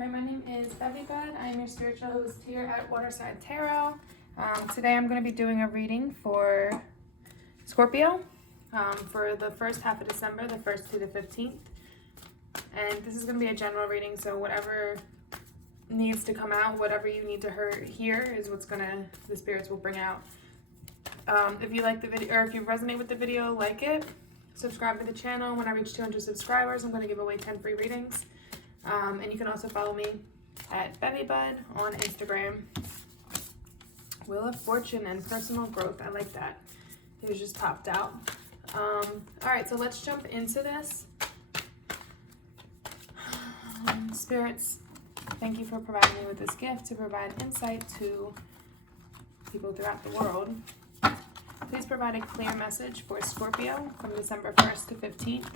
Hi, my name is bevybud. I'm your spiritual host here at Waterside Tarot. Today I'm going to be doing a reading for Scorpio for the first half of December, the 1st to the 15th. And this is going to be a general reading, so whatever needs to come out, whatever you need to hear is what's the spirits will bring out. If you like the video, or if you resonate with the video, like it, subscribe to the channel. When I reach 200 subscribers, I'm going to give away 10 free readings. And you can also follow me at bevybud on Instagram. Wheel of Fortune and personal growth. I like that. It just popped out. All right, so let's jump into this. Spirits, thank you for providing me with this gift to provide insight to people throughout the world. Please provide a clear message for Scorpio from December 1st to 15th.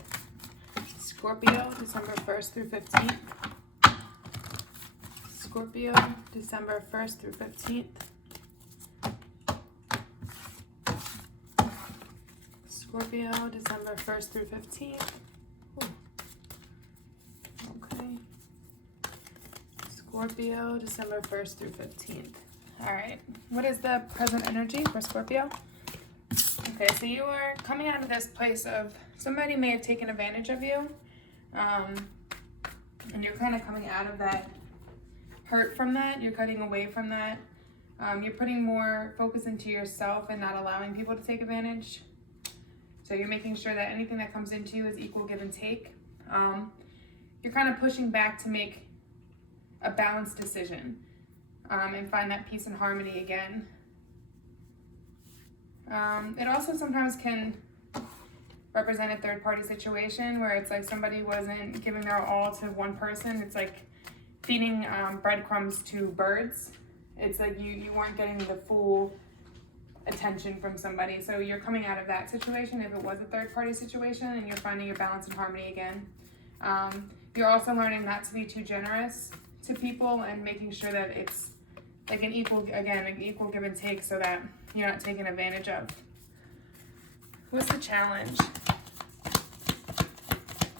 Scorpio, December 1st through 15th. Scorpio, December 1st through 15th. Scorpio, December 1st through 15th. Ooh. Okay. Scorpio, December 1st through 15th. All right. What is the present energy for Scorpio? Okay, so you are coming out of this place of somebody may have taken advantage of you. And you're kind of coming out of that hurt from that. You're cutting away from that. You're putting more focus into yourself and not allowing people to take advantage. So you're making sure that anything that comes into you is equal give and take. You're kind of pushing back to make a balanced decision and find that peace and harmony again. It also sometimes can represent a third-party situation where it's like somebody wasn't giving their all to one person. It's like feeding breadcrumbs to birds. It's like you weren't getting the full attention from somebody. So you're coming out of that situation if it was a third-party situation, and you're finding your balance and harmony again. You're also learning not to be too generous to people and making sure that it's like an equal give and take so that you're not taken advantage of. What's the challenge?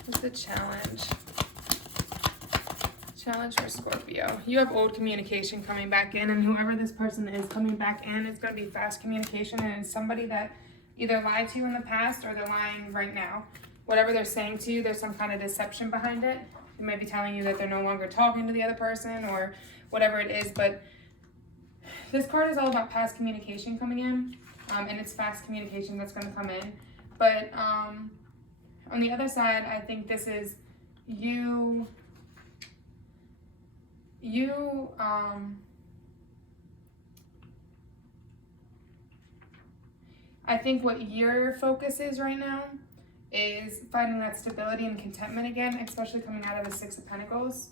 What's the challenge? Challenge for Scorpio. You have old communication coming back in, and whoever this person is coming back in, it's going to be fast communication, and it's somebody that either lied to you in the past or they're lying right now. Whatever they're saying to you, there's some kind of deception behind it. They may be telling you that they're no longer talking to the other person or whatever it is, but this card is all about past communication coming in, and it's fast communication that's going to come in. But on the other side, I think this is you. I think what your focus is right now is finding that stability and contentment again, especially coming out of the Six of Pentacles.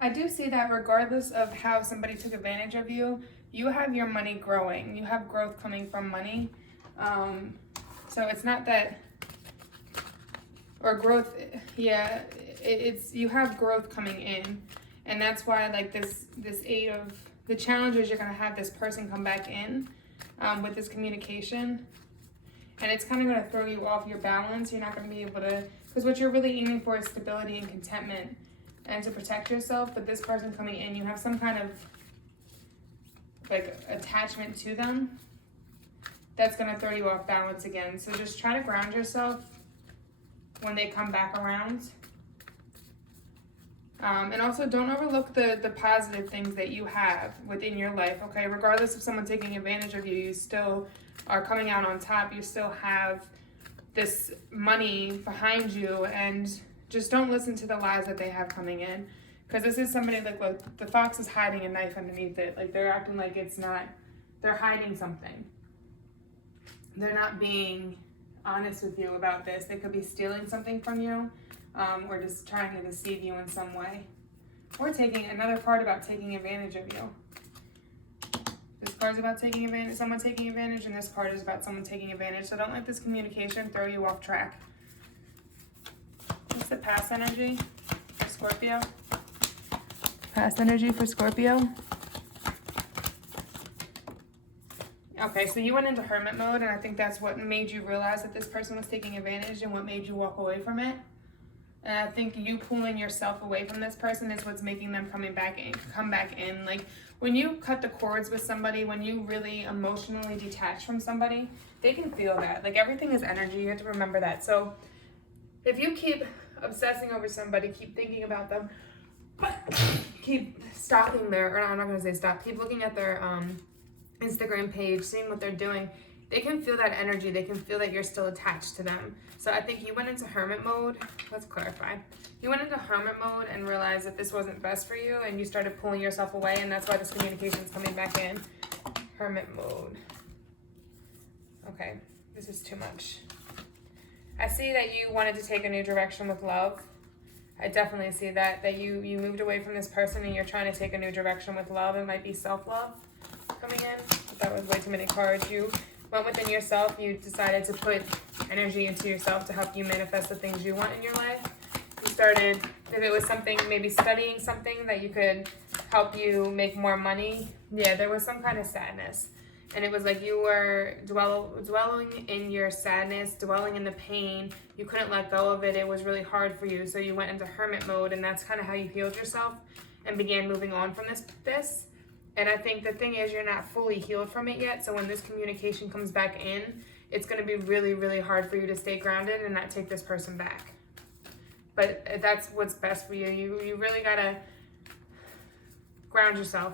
I do see that regardless of how somebody took advantage of you, you have your money growing. You have growth coming from money. So it's not that, or growth, yeah, it's you have growth coming in. And that's why like this eight of, the challenges you're going to have this person come back in with this communication. And it's kind of going to throw you off your balance. You're not going to be able to, because what you're really aiming for is stability and contentment and to protect yourself. But this person coming in, you have some kind of like attachment to them that's going to throw you off balance again. So just try to ground yourself when they come back around. And also don't overlook the positive things that you have within your life, okay? Regardless of someone taking advantage of you, you still are coming out on top. You still have this money behind you, and just don't listen to the lies that they have coming in. Because this is somebody like, look, the fox is hiding a knife underneath it. Like they're acting like it's not, they're hiding something. They're not being honest with you about this. They could be stealing something from you, or just trying to deceive you in some way. Or taking another card about taking advantage of you. This card's about taking advantage, someone taking advantage, and this card is about someone taking advantage. So don't let this communication throw you off track. What's the past energy for Scorpio? Past energy for Scorpio. Okay, so you went into hermit mode, and I think that's what made you realize that this person was taking advantage and what made you walk away from it. And I think you pulling yourself away from this person is what's making them come back in. Like when you cut the cords with somebody, when you really emotionally detach from somebody, they can feel that. Like everything is energy. You have to remember that. So if you keep obsessing over somebody, keep thinking about them, keep stalking their, or I'm not going to say stop, keep looking at their Instagram page, seeing what they're doing, they can feel that energy. They can feel that you're still attached to them. So I think you went into hermit mode. Let's clarify. You went into hermit mode and realized that this wasn't best for you, and you started pulling yourself away, and that's why this communication is coming back in. Hermit mode. Okay, this is too much. I see that you wanted to take a new direction with love. I definitely see that you moved away from this person and you're trying to take a new direction with love. It might be self-love coming in. That was way too many cards. You went within yourself. You decided to put energy into yourself to help you manifest the things you want in your life. You started, if it was something, maybe studying something that you could help you make more money. Yeah, there was some kind of sadness. And it was like you were dwelling in your sadness, dwelling in the pain. You couldn't let go of it. It was really hard for you. So you went into hermit mode, and that's kind of how you healed yourself and began moving on from this. And I think the thing is, you're not fully healed from it yet. So when this communication comes back in, it's going to be really, really hard for you to stay grounded and not take this person back. But that's what's best for you. You really got to ground yourself.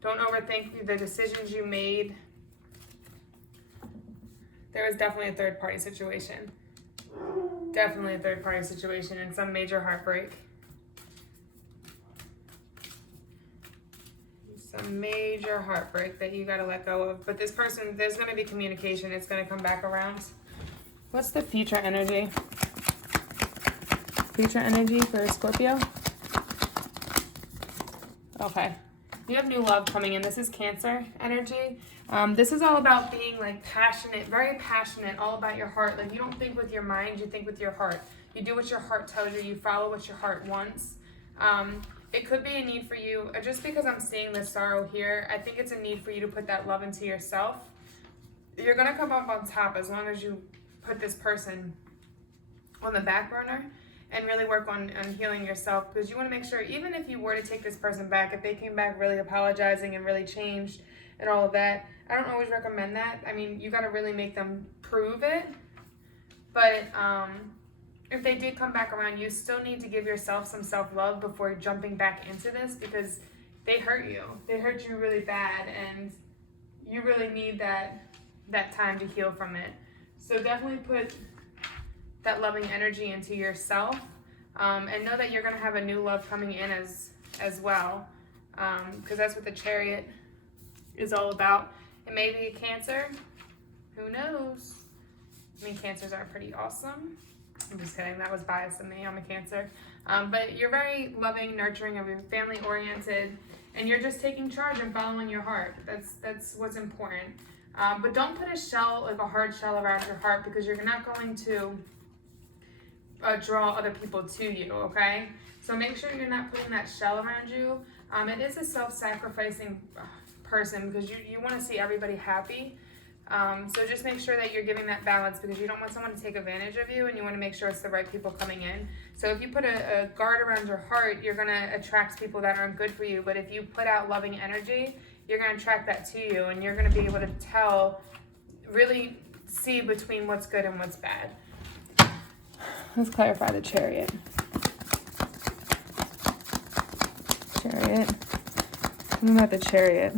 Don't overthink the decisions you made. There was definitely a third-party situation. Definitely a third-party situation and some major heartbreak. Some major heartbreak that you got to let go of. But this person, there's going to be communication. It's going to come back around. What's the future energy? Future energy for Scorpio? Okay. You have new love coming in. This is Cancer energy. This is all about being like passionate, very passionate, all about your heart. Like you don't think with your mind, you think with your heart. You do what your heart tells you. You follow what your heart wants. It could be a need for you, just because I'm seeing the sorrow here, I think it's a need for you to put that love into yourself. You're going to come up on top as long as you put this person on the back burner and really work on healing yourself, because you want to make sure, even if you were to take this person back, if they came back really apologizing and really changed and all of that, I don't always recommend that. I mean, you got to really make them prove it. But if they did come back around, you still need to give yourself some self-love before jumping back into this, because they hurt you. They hurt you really bad, and you really need that time to heal from it. So definitely put that loving energy into yourself, and know that you're going to have a new love coming in as well, because that's what the Chariot is all about. It may be a Cancer. Who knows? I mean, Cancers are pretty awesome. I'm just kidding. That was biased of me. I'm a Cancer. But you're very loving, nurturing, of your family oriented, and you're just taking charge and following your heart. That's what's important. But don't put a shell, like a hard shell around your heart, because you're not going to draw other people to you, okay? So make sure you're not putting that shell around you. It is a self-sacrificing person, because you want to see everybody happy. So just make sure that you're giving that balance, because you don't want someone to take advantage of you, and you want to make sure it's the right people coming in. So if you put a guard around your heart, you're going to attract people that aren't good for you. But if you put out loving energy, you're going to attract that to you, and you're going to be able to really see between what's good and what's bad. Let's clarify the Chariot. Chariot. Tell me about the Chariot.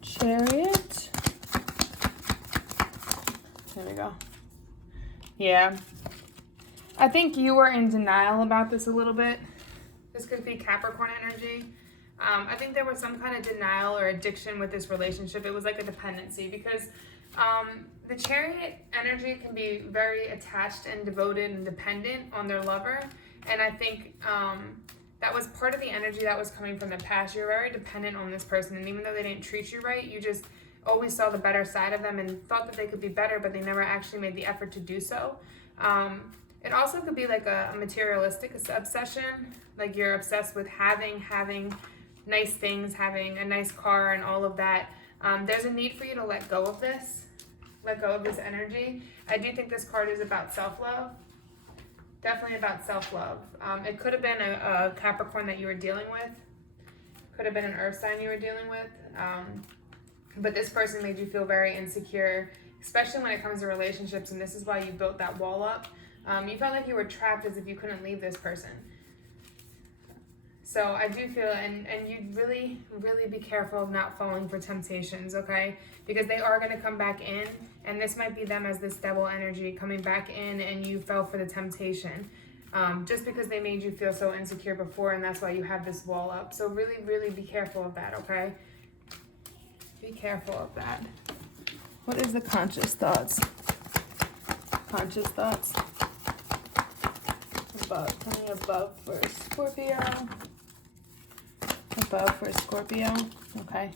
Chariot. There we go. Yeah. I think you were in denial about this a little bit. This could be Capricorn energy. I think there was some kind of denial or addiction with this relationship. It was like a dependency, because the Chariot energy can be very attached and devoted and dependent on their lover. And I think that was part of the energy that was coming from the past. You're very dependent on this person, and even though they didn't treat you right, you just always saw the better side of them and thought that they could be better, but they never actually made the effort to do so. It also could be like a materialistic obsession, like you're obsessed with having nice things, having a nice car and all of that. There's a need for you to let go of this energy. I do think this card is about self-love. definitely about self-love. It could have been a Capricorn that you were dealing with. Could have been an earth sign you were dealing with. But this person made you feel very insecure, especially when it comes to relationships, and this is why you built that wall up. You felt like you were trapped as if you couldn't leave this person. So I do feel, and you really, really be careful of not falling for temptations, okay? Because they are going to come back in, and this might be them as this devil energy coming back in, and you fell for the temptation. Just because they made you feel so insecure before, and that's why you have this wall up. So really, really be careful of that, okay? Be careful of that. What is the conscious thoughts? Conscious thoughts. Above. Tell me above for Scorpio. Above for Scorpio. Okay.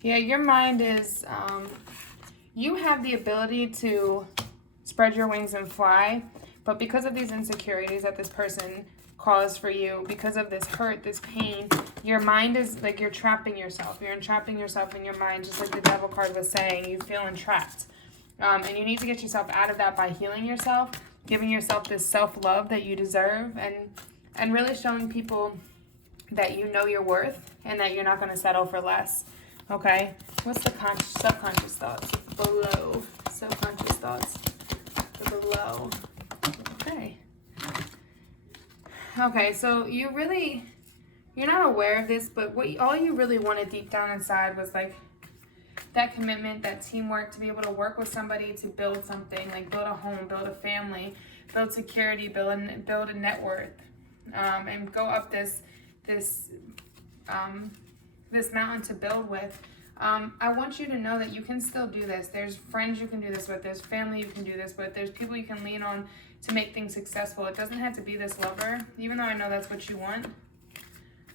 Yeah, your mind is, you have the ability to spread your wings and fly, but because of these insecurities that this person caused for you, because of this hurt, this pain, your mind is like you're trapping yourself. You're entrapping yourself in your mind, just like the devil card was saying. You feel entrapped. And you need to get yourself out of that by healing yourself, giving yourself this self-love that you deserve, and really showing people that you know your worth and that you're not going to settle for less. Okay? What's the subconscious thoughts? Below. Subconscious thoughts. The below. Okay. Okay, so you're not aware of this, but all you really wanted deep down inside was like that commitment, that teamwork, to be able to work with somebody to build something, like build a home, build a family, build security, build a net worth, and go up this mountain to build with. I want you to know that you can still do this. There's friends you can do this with. There's family you can do this with. There's people you can lean on to make things successful. It doesn't have to be this lover, even though I know that's what you want.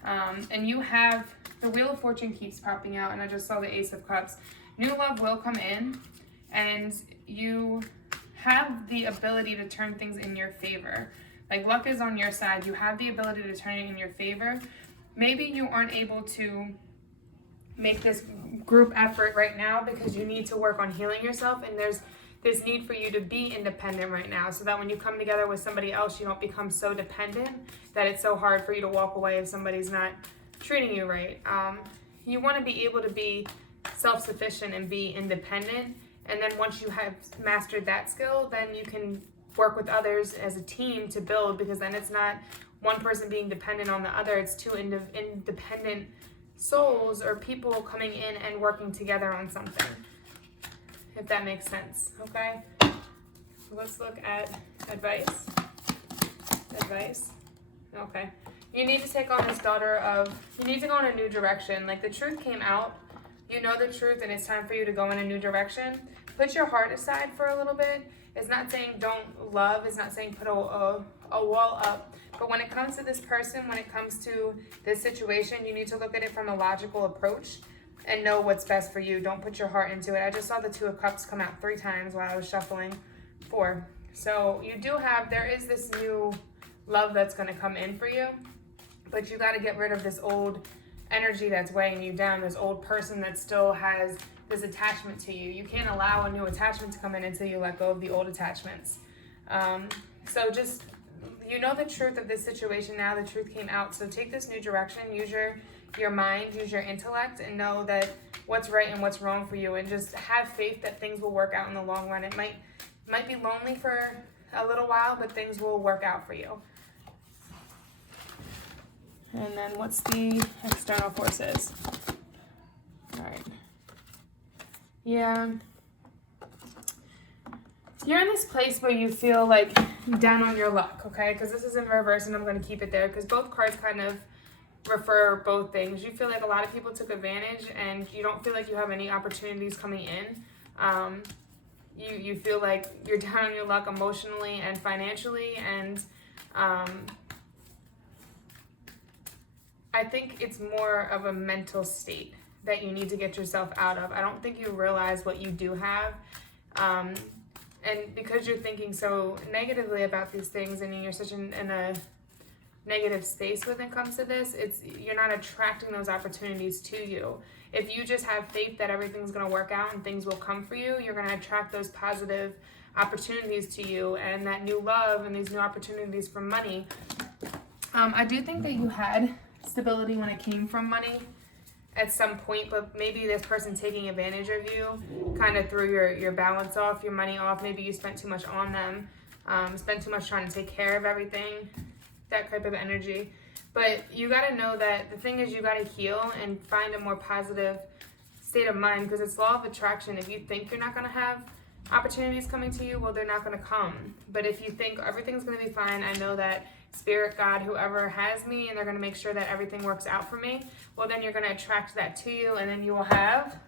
And you have, the Wheel of Fortune keeps popping out, and I just saw the Ace of Cups. New love will come in, and you have the ability to turn things in your favor. Like, luck is on your side. You have the ability to turn it in your favor. Maybe you aren't able to make this group effort right now because you need to work on healing yourself, and there's this need for you to be independent right now, so that when you come together with somebody else, you don't become so dependent that it's so hard for you to walk away if somebody's not treating you right. You want to be able to be self-sufficient and be independent, and then once you have mastered that skill, then you can work with others as a team to build, because then it's not one person being dependent on the other, it's two independent souls or people coming in and working together on something, if that makes sense. Okay, let's look at advice. Okay, you need to take on this you need to go in a new direction. Like, the truth came out, you know the truth, and it's time for you to go in a new direction. Put your heart aside for a little bit. It's not saying don't love, it's not saying put a wall up, but when it comes to this person, when it comes to this situation, you need to look at it from a logical approach and know what's best for you. Don't put your heart into it. I just saw the Two of Cups come out 3 times while I was shuffling 4. So there is this new love that's going to come in for you, but you got to get rid of this old energy that's weighing you down, this old person that still has this attachment to you. You can't allow a new attachment to come in until you let go of the old attachments. So just, you know the truth of this situation now. The truth came out. So take this new direction. Use your mind, use your intellect, and know that what's right and what's wrong for you, and just have faith that things will work out in the long run. It might be lonely for a little while, but things will work out for you. And then what's the external forces? All right. Yeah. You're in this place where you feel like down on your luck, okay? Because this is in reverse, and I'm going to keep it there because both cards kind of refer both things. You feel like a lot of people took advantage, and you don't feel like you have any opportunities coming in. You feel like you're down on your luck emotionally and financially, and I think it's more of a mental state that you need to get yourself out of. I don't think you realize what you do have. And because you're thinking so negatively about these things, and you're such in a negative space when it comes to this, you're not attracting those opportunities to you. If you just have faith that everything's going to work out and things will come for you, you're going to attract those positive opportunities to you, and that new love and these new opportunities from money. I do think that you had stability when it came from money at some point, but maybe this person taking advantage of you kind of threw your balance off, your money off. Maybe you spent too much on them, spent too much trying to take care of everything, that type of energy. But you got to know that the thing is, you got to heal and find a more positive state of mind, because it's law of attraction. If you think you're not going to have opportunities coming to you, well, they're not going to come. But if you think everything's going to be fine, I know that Spirit, God, whoever has me, and they're going to make sure that everything works out for me, well, then you're going to attract that to you, and then you will have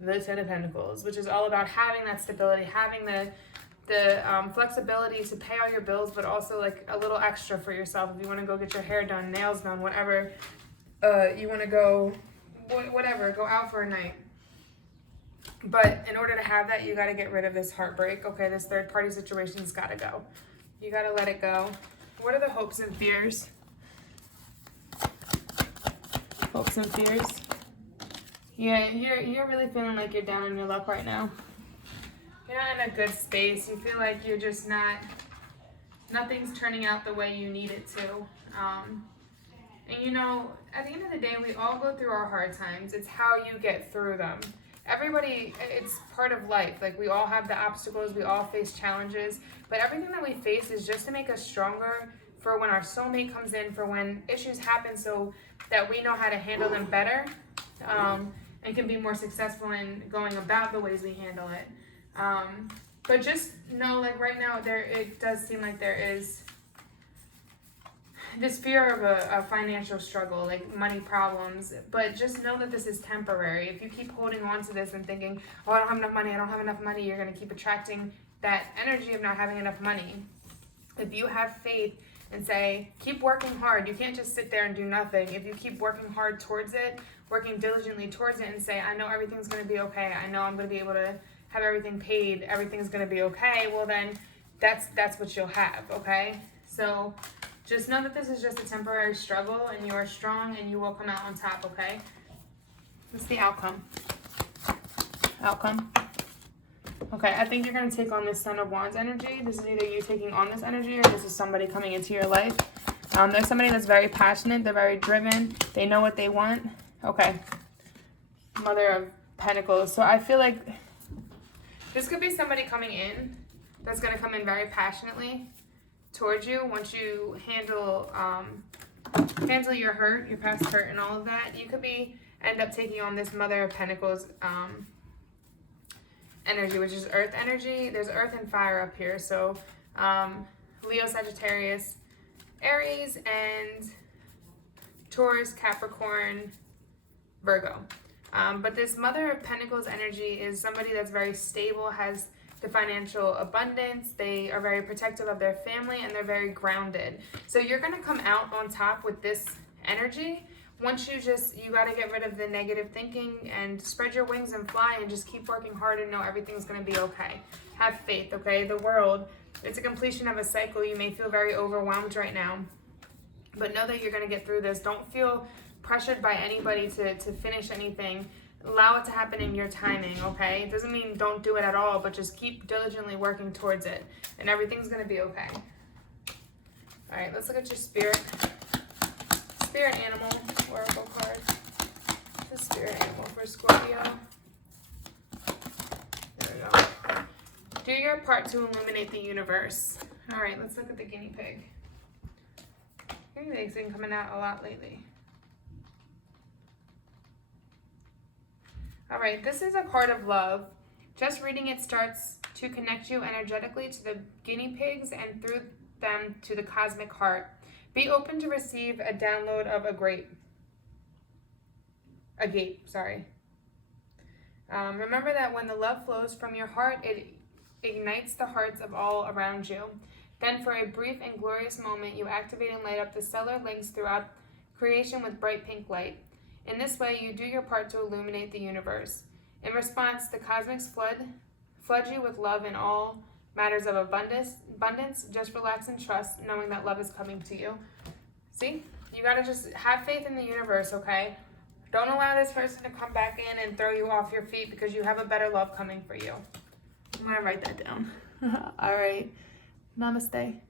the Ten of Pentacles, which is all about having that stability, having the flexibility to pay all your bills, but also like a little extra for yourself. If you want to go get your hair done, nails done, whatever, you want to go, whatever, go out for a night. But in order to have that, you got to get rid of this heartbreak. Okay, this third party situation's got to go. You got to let it go. What are the hopes and fears? Hopes and fears. Yeah, you're really feeling like you're down on your luck right now. You're not in a good space. You feel like you're just nothing's turning out the way you need it to. And you know, at the end of the day, we all go through our hard times. It's how you get through them. Everybody, it's part of life. Like, we all have the obstacles, we all face challenges, but everything that we face is just to make us stronger for when our soulmate comes in, for when issues happen, so that we know how to handle them better, and can be more successful in going about the ways we handle it. But just know, like right now, it does seem like there is this fear of a financial struggle, like money problems, but just know that this is temporary. If you keep holding on to this and thinking, oh, I don't have enough money, you're going to keep attracting that energy of not having enough money. If you have faith and say, keep working hard, you can't just sit there and do nothing. If you keep working hard towards it, working diligently towards it, and say, I know everything's going to be okay, I know I'm going to be able to have everything paid, everything's going to be okay, well then that's what you'll have, okay? So just know that this is just a temporary struggle, and you are strong, and you will come out on top, okay? What's the outcome? Outcome? Okay, I think you're going to take on this Son of Wands energy. This is either you taking on this energy, or this is somebody coming into your life. There's somebody that's very passionate. They're very driven. They know what they want. Okay. Mother of Pentacles. So I feel like this could be somebody coming in that's going to come in very passionately towards you once you handle your hurt, your past hurt, and all of that. You could end up taking on this Mother of Pentacles energy, which is earth energy. There's earth and fire up here. So Leo, Sagittarius, Aries, and Taurus, Capricorn, Virgo. But this Mother of Pentacles energy is somebody that's very stable, has the financial abundance, they are very protective of their family, and they're very grounded. So you're going to come out on top with this energy. Once you got to get rid of the negative thinking and spread your wings and fly, and just keep working hard and know everything's going to be okay. Have faith, okay? The world, it's a completion of a cycle. You may feel very overwhelmed right now, but know that you're going to get through this. Don't feel pressured by anybody to finish anything. Allow it to happen in your timing, okay? It doesn't mean don't do it at all, but just keep diligently working towards it, and everything's going to be okay. All right, let's look at your spirit animal oracle card. The spirit animal for Scorpio. There we go. Do your part to illuminate the universe. All right, let's look at the guinea pig. Guinea pigs have been coming out a lot lately. All right, this is a card of love. Just reading it starts to connect you energetically to the guinea pigs and through them to the cosmic heart. Be open to receive a download of a gate. Remember that when the love flows from your heart, it ignites the hearts of all around you. Then for a brief and glorious moment, you activate and light up the stellar links throughout creation with bright pink light. In this way, you do your part to illuminate the universe. In response, the cosmics flood you with love in all matters of abundance. Just relax and trust, knowing that love is coming to you. See? You gotta just have faith in the universe, okay? Don't allow this person to come back in and throw you off your feet, because you have a better love coming for you. I'm gonna write that down. All right. Namaste.